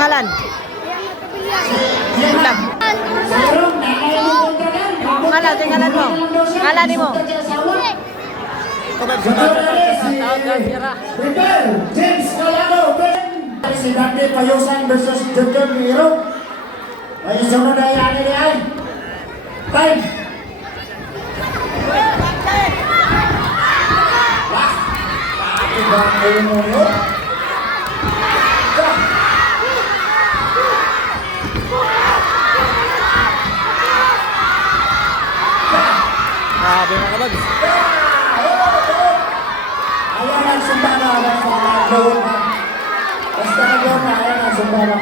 ngalan? Ulam. Ngalan, ngalan mo. Ngalan ni mo. James Calano, Presidente Payusan versus Junior Miro. Ay sunod ay ani ni ay. Time. Wah. Bang ilmu yo. Grabe mga kabag. Ayan ang sumbana basta nag-gawin na. Basta nag-gawin na, ayan ang sumbana.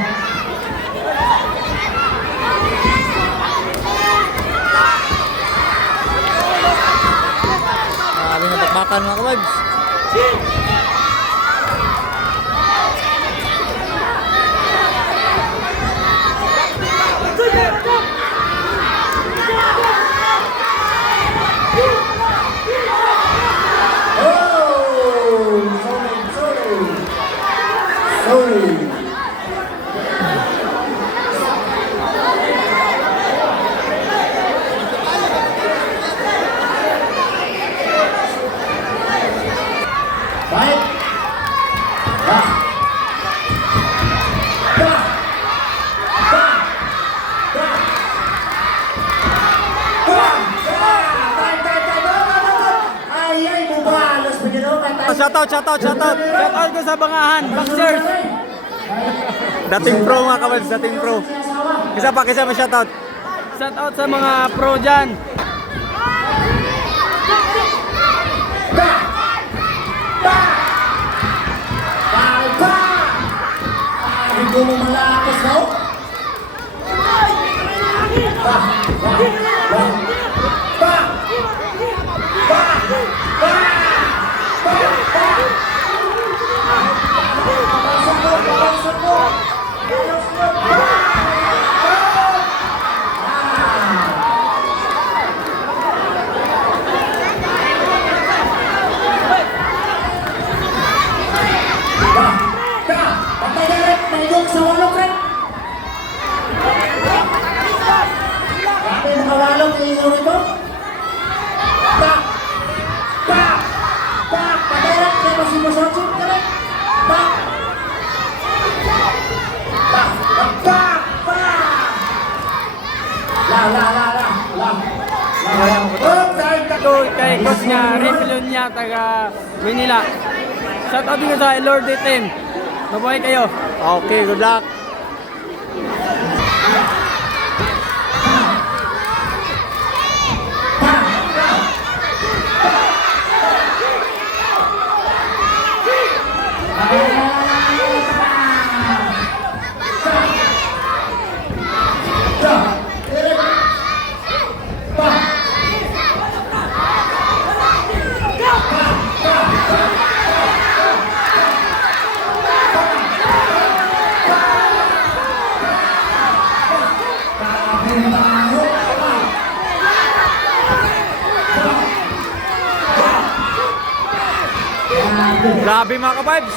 Grabe na bakbakan mga kabag. Sorry. Baik. Dah. Dah. Dah. Dah. Ay, bubalos begitu kata. Shoutout ko sa Bangahan, Boxers. Dating pro mga kabag, dating pro. Isa pa shoutout. Shoutout sa mga pro dyan. Hindi mo malakas, no? Sa walong kan. Tapi makawalong iingon ito. Tak. Tak. Tak. Padarat kaya masih masakit ka rin. Tak. Tak. Tak. Tak. La. Ito kay coach nga, Rimilyon niya, taga Manila. Shoutout din sa Lord Team. Mabuhay kayo. Okay, good luck. Grabe mga ka-vibes.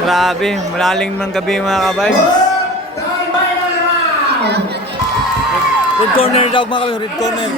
Grabe, malaling man gabi mga ka-vibes. Red corner daw mga ka-vibes, red corner.